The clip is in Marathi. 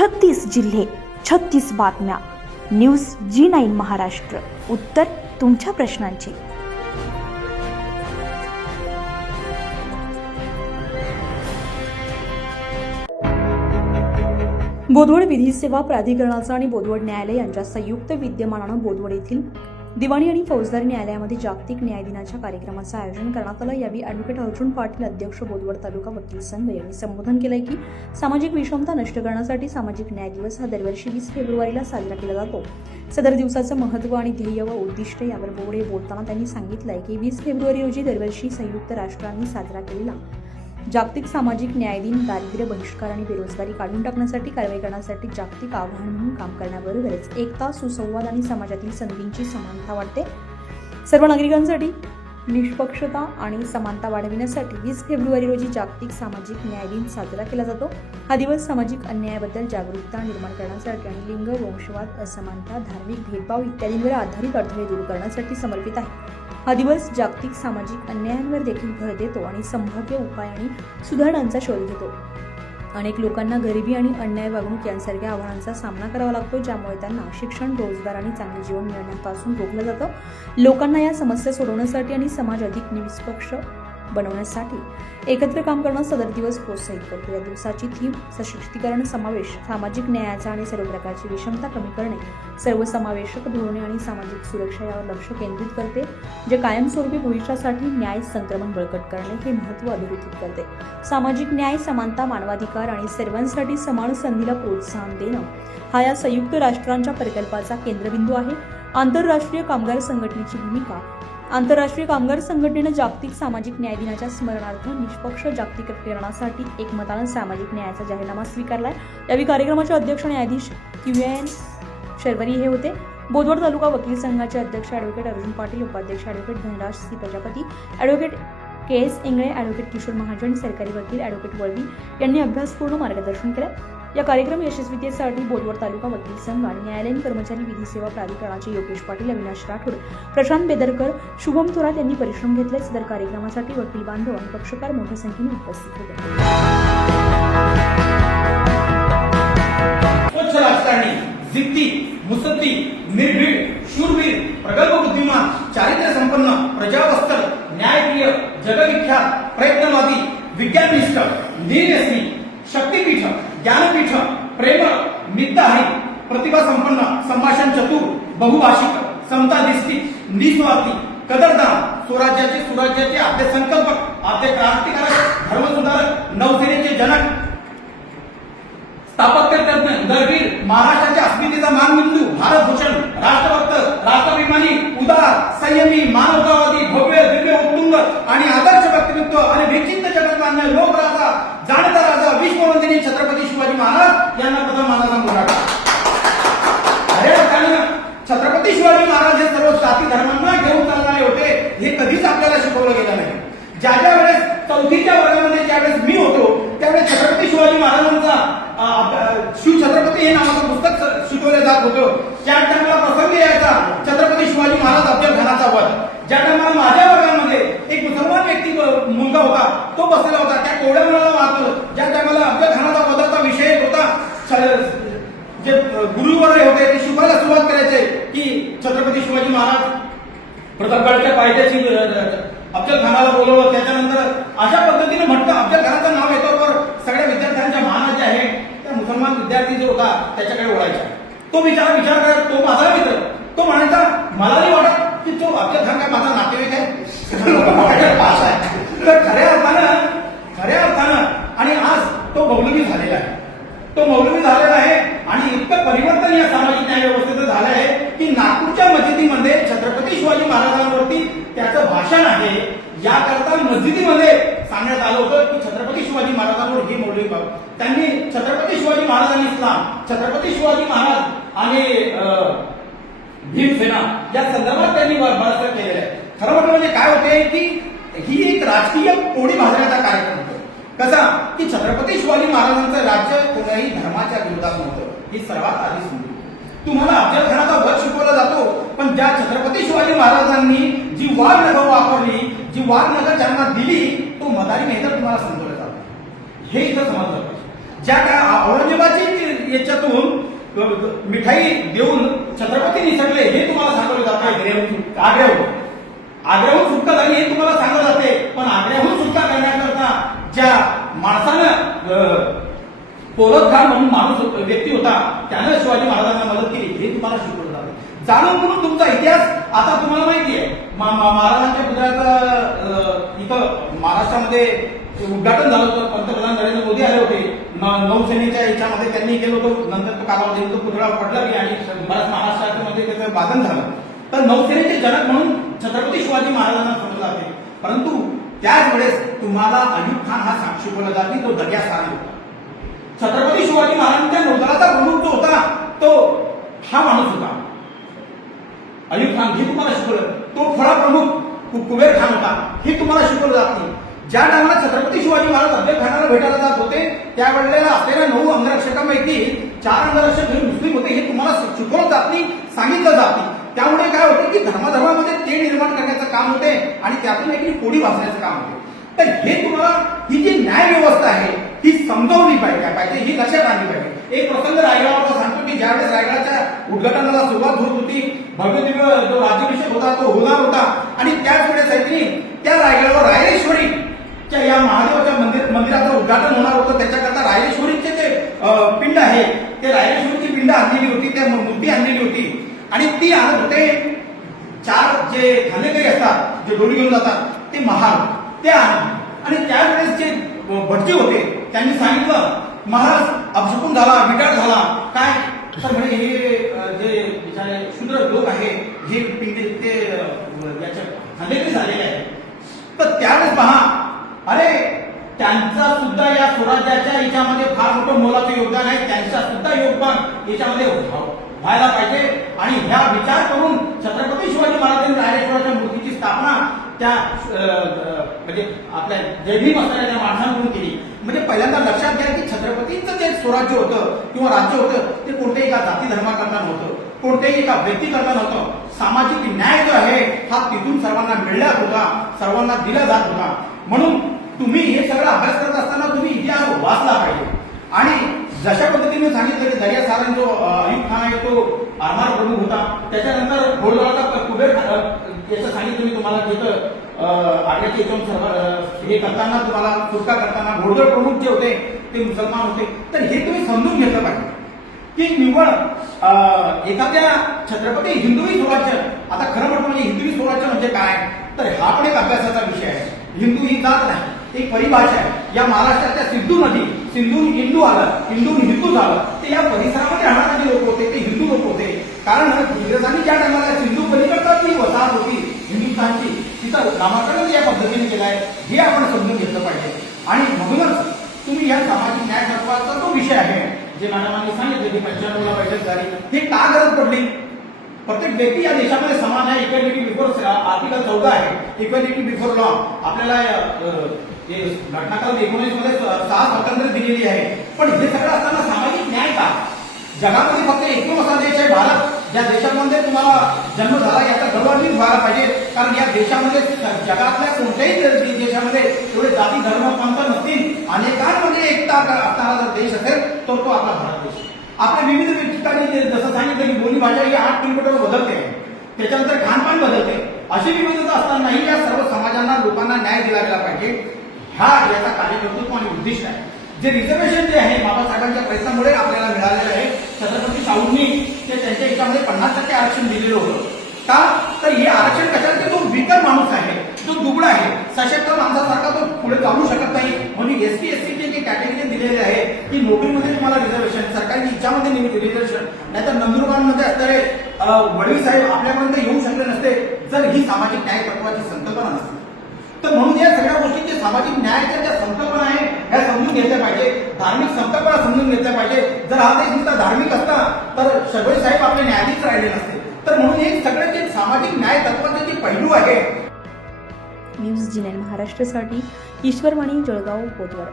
36 जिल्हे, 36 बातम्या. News G9 Maharashtra. उत्तर तुमच्या प्रश्नांची. बोदवड विधी सेवा प्राधिकरणाचा आणि बोदवड न्यायालय यांच्या संयुक्त विद्यमानानं बोदवड येथील दिवाणी आणि फौजदारी न्यायालयामध्ये जागतिक न्याय दिनाच्या कार्यक्रमाचं आयोजन करण्यात आलं. यावेळी ॲडव्होकेट अर्जुन पाटील, अध्यक्ष बोदवड तालुका वकील संघ यांनी संबोधन केलंय की सामाजिक विषमता नष्ट करण्यासाठी सामाजिक न्याय दिवस हा दरवर्षी 20 फेब्रुवारीला साजरा केला जातो. सदर दिवसाचं महत्त्व आणि ध्येय व उद्दिष्ट यावर बोबडे बोलताना त्यांनी सांगितलंय की 20 फेब्रुवारी रोजी दरवर्षी संयुक्त राष्ट्रांनी साजरा केलेला जागतिक सामाजिक न्याय दिन दारिद्र्य, बहिष्कार आणि बेरोजगारी काढून टाकण्यासाठी कारवाई करण्यासाठी जागतिक आव्हान म्हणून काम करण्याबरोबरच एकता, सुसंवाद आणि समाजातील संधींची समानता वाढते. सर्व नागरिकांसाठी निष्पक्षता आणि समानता वाढविण्यासाठी 20 फेब्रुवारी रोजी जागतिक सामाजिक न्याय दिन साजरा केला जातो. हा दिवस सामाजिक अन्यायाबद्दल जागरूकता निर्माण करण्यासाठी आणि लिंग, वंशवाद, असमानता, धार्मिक भेदभाव इत्यादींवर आधारित अडथळे दूर करण्यासाठी समर्पित आहे. हा दिवस जागतिक सामाजिक अन्यायांवर देखील भर देतो आणि संभाव्य उपाय आणि सुधारणांचा शोध घेतो. अनेक लोकांना गरिबी आणि अन्याय वागणूक यांसारख्या आव्हानांचा सामना करावा लागतो, ज्यामुळे त्यांना शिक्षण, रोजगार आणि चांगले जीवन मिळण्यापासून रोखलं जातं. लोकांना या समस्या सोडवण्यासाठी आणि समाज अधिक निष्पक्ष बनवण्यासाठी एकत्र काम करणं सदर दिवस प्रोत्साहित करतो. या दिवसाची थीम सशक्तीकरण, समावेश, सामाजिक न्यायाचा आणि सर्व प्रकारची विषमता कमी करणे, सर्वसमावेशक धोरणे आणि सामाजिक सुरक्षा यावर लक्ष केंद्रित करते, जे कायमस्वरूपी भविष्यासाठी न्याय संक्रमण बळकट करणे हे महत्त्व अधोरेखित करते. सामाजिक न्याय, समानता, मानवाधिकार आणि सर्वांसाठी समान संधीला प्रोत्साहन देणं हा या संयुक्त राष्ट्रांच्या प्रकल्पाचा केंद्रबिंदू आहे. आंतरराष्ट्रीय कामगार संघटनेची भूमिका. आंतरराष्ट्रीय कामगार संघटनेनं जागतिक सामाजिक न्याय दिनाच्या स्मरणार्थ निष्पक्ष जागतिकीकरणासाठी एकमतानं सामाजिक न्यायाचा जाहीरनामा स्वीकारलाय. यावेळी कार्यक्रमाचे अध्यक्ष न्यायाधीश QN शर्वरी हे होते. बोदवड तालुका वकील संघाचे अध्यक्ष ॲडव्होकेट अर्जुन पाटील, उपाध्यक्ष advocate Dhanraj C Prajapati, advocate KS Ingale, advocate Kishor Mahajan, सरकारी वकील ॲडव्होकेट वळवी यांनी अभ्यासपूर्ण मार्गदर्शन केलं. या कार्यक्रम यशस्वीतेसाठी बोदवड तालुका वकील संघ आणि न्यायालयीन कर्मचारी विधी सेवा प्राधिकरणाचे योगेश पाटील, अविनाश राठोड, प्रशांत बेदरकर, शुभम थोरात यांनी परिश्रम घेतले. सदर कार्यक्रमासाठी वकील बांधव आणि पक्षकार मोठ्या संख्येने उपस्थित होते. स्वच्छ राजकारणी, जिद्दी, मुत्सद्दी, निर्भीड, शूरवीर, प्रगल्भ बुद्धिमान, चारित्र्य संपन्न, प्रजावत्सल, न्यायप्रिय, जगविख्यात, प्रयत्नवादी, विज्ञाननिष्ठ, धीर्यस्वी, शक्तीपीठ, ज्ञानपीठ, प्रेम, मितहारी, प्रतिभा संपन्न, संभाषण चतुर, बहुभाषिक, समताधिष्ठी, निस्वार्थी, कदरदान, सुराज्याचे आपले संकल्पक, आपले क्रांतिकारक, धर्मसुधारक, नवसेनेचे जनक, स्थापत्य तज्ञ, गरवीर, महाराष्ट्राच्या अस्मितेचा मानबिंदू, भारतभूषण, राष्ट्रभक्त, राष्ट्राभिमानी, उदार, संयमी, मानवतावादी, भव्य, दिव्य, उत्तुंग आणि आदर्श व्यक्तिमत्व आणि विचित्र जगतमान्य, लोकराजा, जाणता राजा, विश्ववंदनीय छत्रपती शिवाजी महाराज यांना प्रथम मानाचा मुलाखत. खऱ्या अर्थानं छत्रपती शिवाजी महाराज हे सर्व जाती धर्मांना घेऊन चालणारे होते हे कधीच आपल्याला शिकवलं गेलं नाही. ज्या वेळेस 4थीच्या वर्गामध्ये ज्यावेळेस मी होतो त्यावेळेस छत्रपती शिवाजी महाराजांचा शिवछत्रपती हे नावाचं पुस्तक शिकवलं जात होतं. त्या टाइमला प्रसंग यायचा छत्रपती शिवाजी महाराज अफजल खानाचा वध. ज्या टाइमला माझ्या वर्गामध्ये एक मुसलमान व्यक्ती मुलगा होता, तो बसलेला होता, त्या कोवड्या मुलाला वाचलं. ज्या टाइमला अफजल खानाचा वधाचा विषय होता, जे गुरुवर्य होते ते शिकवायला सुरुवात करायचे की छत्रपती शिवाजी महाराज प्रतापगडच्या पायथ्याशी अफजल खानाला बोलवलं. त्याच्यानंतर अशा पद्धतीने म्हटलं अफजल खानाचं नाव येतो तर सगळ्या विद्यार्थ्यांच्या मानात जे आहे त्या मुसलमान विद्यार्थी जो होता त्याच्याकडे ओळायचा. तो विचार करत, तो माझा मित्र, तो म्हणायचा मला नाही वाटत की तो अफजल खान काय माझा नातेवाईक आहे, पास आहे. तर खऱ्या अर्थानं आणि आज तो मौलवी झालेला आहे. आणि इतकं परिवर्तन या सामाजिक न्याय व्यवस्थेचं झालं आहे की नागपूरच्या मस्जिदीमध्ये छत्रपती शिवाजी महाराजांवरती त्याचं भाषण आहे. याकरता मस्जिदीमध्ये सांगण्यात आलं होतं की छत्रपती शिवाजी महाराजांवर हे मौलवी बाब. त्यांनी छत्रपती शिवाजी महाराजांनी इस्लाम, छत्रपती शिवाजी महाराज आणि भीमसेना या संदर्भात त्यांनी बराचसा केलेलं आहे. खरं म्हटलं म्हणजे काय होते की ही एक राजकीय पोळी भाजण्याचा कार्यक्रम होतो. कसा की छत्रपती शिवाजी महाराजांचं राज्य कोणत्याही धर्माच्या विरोधात नव्हतं, ही सर्वात आधी समजून. तुम्हाला अफजल खानाचा वध शिकवला जातो, पण ज्या छत्रपती शिवाजी महाराजांनी जी वाघनखं वापरली, जी वाघनखं ज्यांना दिली, तो मदारी मेहतर तुम्हाला समजवलं जातो. हे इथं समजलं पाहिजे. ज्या काय औरंगजेबाची याच्यात मिठाई देऊन छत्रपती निसटले हे तुम्हाला सांगवलं जाते. आग्र्याहून सुटका झाली हे तुम्हाला सांगलं जाते. पण आग्र्याहून सुटका करण्याकरता ज्या माणसानं पोलत खान म्हणून माणूस व्यक्ती होता त्यानं शिवाजी महाराजांना मदत केली हे तुम्हाला शिकवलं जाते. जाणून म्हणून तुमचा इतिहास आता तुम्हाला माहिती आहे. महाराजांच्या पुतळ्याचं इथं महाराष्ट्रामध्ये उद्घाटन झालं होतं. पंतप्रधान नरेंद्र मोदी आले होते. नौसेनेच्या याच्यामध्ये त्यांनी केलं होतं. नंतर तो कालावधी तो पुतळा पडला की आणि बऱ्याच महाराष्ट्रामध्ये त्याचं बाधन झालं. तर नौसेनेचे जनक म्हणून छत्रपती शिवाजी महाराजांना समजलं जाते. परंतु त्याच वेळेस तुम्हाला अयूब खान हा शिकवला जाते तो दर्या सारी होता. छत्रपती शिवाजी महाराजांच्या नौदलाचा प्रमुख जो होता तो हा माणूस होता अयूब खान. हे तुम्हाला शिकवलं. तो फळा प्रमुख कुबेर खान होता हे तुम्हाला शिकवलं जात नाही. ज्या टायमाला छत्रपती शिवाजी महाराज अफजल खानाला भेटायला जात होते त्यावेळेला असलेल्या 9 अंगरक्षकांपैकी 4 अंगरक्षक हे मुस्लिम होते हे तुम्हाला शिकवलं जात नाही, सांगितलं जात नाही. त्यामुळे काय होतं की धर्माधर्मामध्ये ते निर्माण करण्याचं काम होते आणि त्यातून एक कोडी भासण्याचं काम होते. तर हे तुम्हाला ही जी न्याय व्यवस्था आहे ही समजवली पाहिजे ही लक्षात आणली पाहिजे. एक प्रसंग रायगडाचा सांगतो की ज्यावेळेस रायगडाच्या उद्घाटनाला सुरुवात होत होती भव्य दिव्य जो राज्याभिषेक होता तो होणार होता आणि त्याच वेळेस त्यांनी त्या रायगडावर रायरेश्वरी या महादेवाच्या मंदिराचं उद्घाटन होणार होतं. त्याच्याकरता रायरेश्वरीचे जे पिंड आहे ते रायरेश्वरीची पिंड आणलेली होती, त्या मूर्ती आणलेली होती आणि ती आणत होते. 4 जे खानेकरी असतात जे डोली घेऊन जातात ते महाल ते आणत आणि त्यावेळेस जे भटजी होते त्यांनी सांगितलं महाराज अपशकुन झाला, बिघाड झाला. काय तर म्हणजे हे जे बिचारे शूद्र लोक आहे हे पिंड ते याच्या खानेकरी झालेले आहे. तर त्यावेळेस पहा अरे त्यांचा सुद्धा या स्वराज्याच्या याच्यामध्ये फार मोठं मोलाचं योगदान आहे. त्यांचा सुद्धा योगदान याच्यामध्ये व्हायला पाहिजे आणि ह्या विचार करून छत्रपती शिवाजी महाराजांनी रायरेश्वराच्या मूर्तीची स्थापना त्या म्हणजे आपल्या जय भीम असणाऱ्या त्या माणसांकडून केली. म्हणजे पहिल्यांदा लक्षात घ्या की छत्रपतींचं जे स्वराज्य होतं किंवा राज्य होतं ते कोणत्याही एका जाती धर्माकरता नव्हतं, कोणत्याही एका व्यक्तीकरता नव्हतं. सामाजिक न्याय जो आहे हा तिथून सर्वांना मिळला होता, सर्वांना दिला जात होता. म्हणून तुम्ही हे सगळं अभ्यास करत असताना तुम्ही इतिहास वाचला पाहिजे. आणि जशा पद्धतीने सांगितलं की दर्या सारंग जो अयूब खान आहे तो आरमार प्रमुख होता. त्याच्यानंतर घोडदळाचा कुबेर याचं सांगितलं मी तुम्हाला जिथं आग्र्याचे इथून हे करताना तुम्हाला सुटका करताना घोडदळ प्रमुख जे होते ते मुसलमान होते. तर हे तुम्ही समजून घेतलं पाहिजे की निव्वळ एखाद्या छत्रपती हिंदवी स्वराज्य आता खरं म्हटलं म्हणजे हिंदवी स्वराज्य म्हणजे काय तर हा पण एक अभ्यासाचा विषय आहे. हिंदू ही जात नाही, एक परिभाषा आहे. या महाराष्ट्राच्या सिंधू नदी सिंधू हिंदू आलं, हिंदू झालं ते या परिसरामध्ये राहणारे जे लोक होते ते हिंदू लोक होते. कारण इंग्रजांनी ज्या टायमाला सिंधू पलीकडता जी वसाहत होती हिंदुस्थानची तिथं नामाकरण या पद्धतीने केलं आहे हे आपण समजून घेतलं पाहिजे. आणि म्हणूनच तुम्ही या सामाजिक न्याय तत्वाचा तो विषय आहे जे मॅडमांनी सांगितले की 95ला बैठक झाली हे का गरज पडली. प्रत्येक व्यक्ती या देशामध्ये समान आहे. इक्वॅलिटी बिफोर आर्टिकल 14 आहे इक्वॅलिटी बिफोर लॉ. आपल्याला घटनाक्रम 19 मध्ये 6 स्वातंत्र्य दिलेली आहे. पण हे सगळं असताना सामाजिक न्याय का. जगामध्ये फक्त एकमेव असा देश आहे भारत ज्या देशामध्ये तुम्हाला जन्म झाला याचा गर्वान्वित व्हायला पाहिजे. कारण या देशामध्ये जगातल्या कोणत्याही देशामध्ये एवढे जाती धर्म पंथ नसतील. अनेकांमध्ये एकता असणारा जर देश असेल तर तो आपला भारत देश. आपल्या विविध ठिकाणी जसं सांगितलं की बोली भाषा ही 8 किलोमीटरवर बदलते, त्याच्यानंतर खानपान बदलते. अशी विविधता असतानाही या सर्व समाजांना लोकांना न्याय दिला गेला पाहिजे. हा याचा कार्यकर्तृत्व आणि उद्दिष्ट आहे. जे रिझर्वेशन जे आहे बाबासाहेबांच्या प्रयत्नामुळे आपल्याला मिळालेलं आहे. छत्रपती शाहूंनी ते त्यांच्या याच्यामध्ये 50% आरक्षण दिलेलं होतं. का तर हे आरक्षण कशाला तो विकर माणूस आहे, जो दुबळा आहे, सशक्त माणसासारखा तो पुढे चालू शकत नाही. म्हणून एसटी एससीचे जे कॅटेगरी दिलेले आहे की नोकरीमध्ये तुम्हाला रिझर्वेशन, सरकारी इच्छामध्ये रिझर्वेशन, नाहीतर नंदुरबारमध्ये असणारे वडवी साहेब आपल्यापर्यंत येऊ शकले नसते जर ही सामाजिक न्याय तत्वाची संकल्पना नसते. तर म्हणून या सगळ्या गोष्टींचे सामाजिक न्यायाच्या ज्या संकल्पना आहे ह्या समजून घेतल्या पाहिजे. धार्मिक संकल्पना समजून घेतल्या पाहिजे. जर हा देश नुसता धार्मिक असता तर शबरी साहेब आपले न्यायाधीश राहिले नसते. तर म्हणून हे सगळे जे सामाजिक न्याय तत्वाचे जे पैलू आहे. न्यूज जी9 महाराष्ट्रासाठी ईश्वरवाणी जळगाव बोदवड.